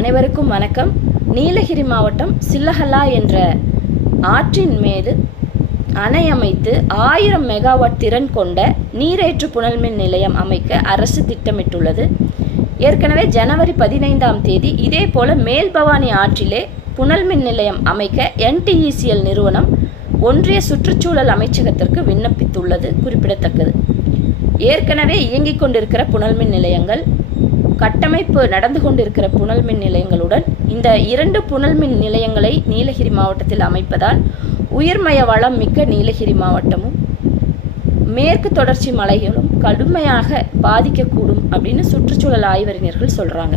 அனைவருக்கும் வணக்கம். நீலகிரி மாவட்டம் சில்லஹல்லா என்ற ஆற்றின் மீது அணை அமைத்து 1000 மெகாவாட் திறன் கொண்ட நீரேற்று புனல்மின் நிலையம் அமைக்க அரசு திட்டமிட்டுள்ளது. ஏற்கனவே ஜனவரி 15ஆம் தேதி இதே போல மேல்பவானி ஆற்றிலே புனல்மின் நிலையம் அமைக்க NTECL நிறுவனம் ஒன்றிய சுற்றுச்சூழல் அமைச்சகத்திற்கு விண்ணப்பித்துள்ளது குறிப்பிடத்தக்கது. ஏற்கனவே இயங்கிக் கொண்டிருக்கிற புனல்மின் நிலையங்கள், கட்டமைப்பு நடந்து கொண்டிருக்கிற புனல்மின் நிலையங்களுடன் இந்த 2 புனல்மின் நிலையங்களை நீலகிரி மாவட்டத்தில் அமைப்பதால் உயிர்மய வளம் மிக்க நீலகிரி மாவட்டமும் மேற்கு தொடர்ச்சி மலைகளும் கடுமையாக பாதிக்கக்கூடும் அப்படின்னு சுற்றுச்சூழல் ஆய்வறிஞர்கள் சொல்கிறாங்க.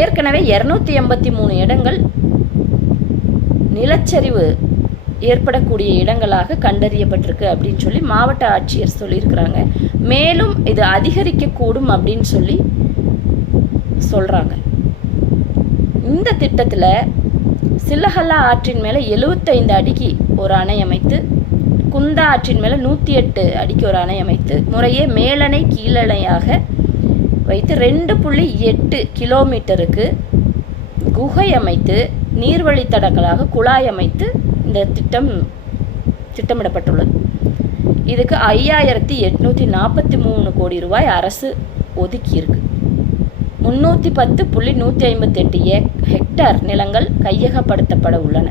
ஏற்கனவே 283 இடங்கள் நிலச்சரிவு ஏற்படக்கூடிய இடங்களாக கண்டறியப்பட்டிருக்கு அப்படின்னு சொல்லி மாவட்ட ஆட்சியர் சொல்லியிருக்கிறாங்க. மேலும் இது அதிகரிக்கக்கூடும் அப்படின்னு சொல்லி சொல்கிறாங்க. இந்த திட்டத்தில் சில்லஹல்லா ஆற்றின் மேலே 75 அடிக்கு ஒரு அணை அமைத்து, குந்தா ஆற்றின் மேலே 108 அடிக்கு ஒரு அணை அமைத்து, முறையே மேலணை கீழணையாக வைத்து 2.8 கிலோமீட்டருக்கு குகை அமைத்து, நீர்வழித்தடங்களாக குழாய் அமைத்து இந்த திட்டமிடப்பட்டுள்ளது. இதுக்கு 5843 கோடி ரூபாய் அரசு ஒதுக்கியிருக்கு. 310.158 ஹெக்டேர் நிலங்கள் கையகப்படுத்தப்பட உள்ளன.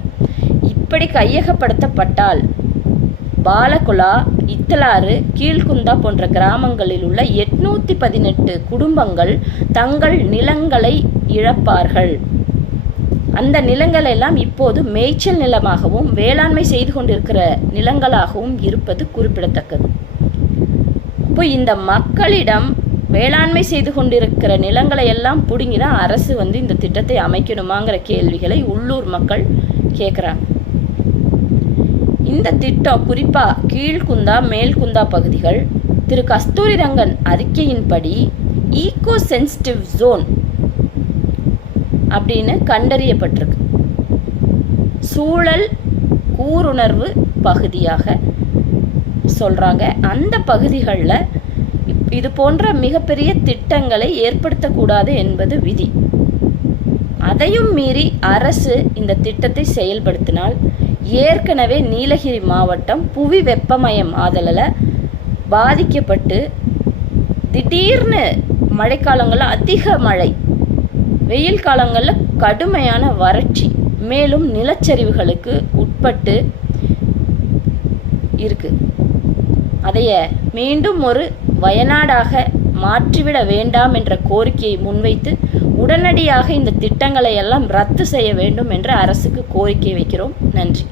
இப்படி கையகப்படுத்தப்பட்டால் பாலகுலா, இத்தலாறு, கீழ்குந்தா போன்ற கிராமங்களில் உள்ள 818 குடும்பங்கள் தங்கள் நிலங்களை இழப்பார்கள். அந்த நிலங்கள் எல்லாம் இப்போது மேய்ச்சல் நிலமாகவும் வேளாண்மை செய்து கொண்டிருக்கிற நிலங்களாகவும் இருப்பது குறிப்பிடத்தக்கது. இப்போ இந்த மக்களிடம் வேளாண்மை செய்து கொண்டிருக்கிற நிலங்களை எல்லாம் பிடுங்கினா அரசு இந்த திட்டத்தை அமைக்கணுமாங்கிற கேள்விகளை உள்ளூர் மக்கள் கேட்குறாங்க. இந்த திட்டம் குறிப்பாக கீழ்குந்தா, மேல்குந்தா பகுதிகள் திரு கஸ்தூரிரங்கன் அறிக்கையின்படி ஈகோ சென்சிட்டிவ் ஜோன் அப்படின்னு கண்டறியப்பட்டிருக்கு. சூழல் கூருணர்வு பகுதியாக சொல்கிறாங்க. அந்த பகுதிகளில் இது போன்ற மிகப்பெரிய திட்டங்களை ஏற்படுத்தக்கூடாது என்பது விதி. அதையும் மீறி அரசு இந்த திட்டத்தை செயல்படுத்தினால் ஏற்கனவே நீலகிரி மாவட்டம் புவி வெப்பமயம் ஆதலால் பாதிக்கப்பட்டு திடீர்னு மழைக்காலங்களில் அதிக மழை, வெயில் காலங்களில் கடுமையான வறட்சி, மேலும் நிலச்சரிவுகளுக்கு உட்பட்டு இருக்கு. அதைய மீண்டும் ஒரு வயநாடாக மாற்றிவிட வேண்டாம் என்ற கோரிக்கையை முன்வைத்து உடனடியாக இந்த திட்டங்களை எல்லாம் ரத்து செய்ய வேண்டும் என்று அரசுக்கு கோரிக்கை வைக்கிறோம். நன்றி.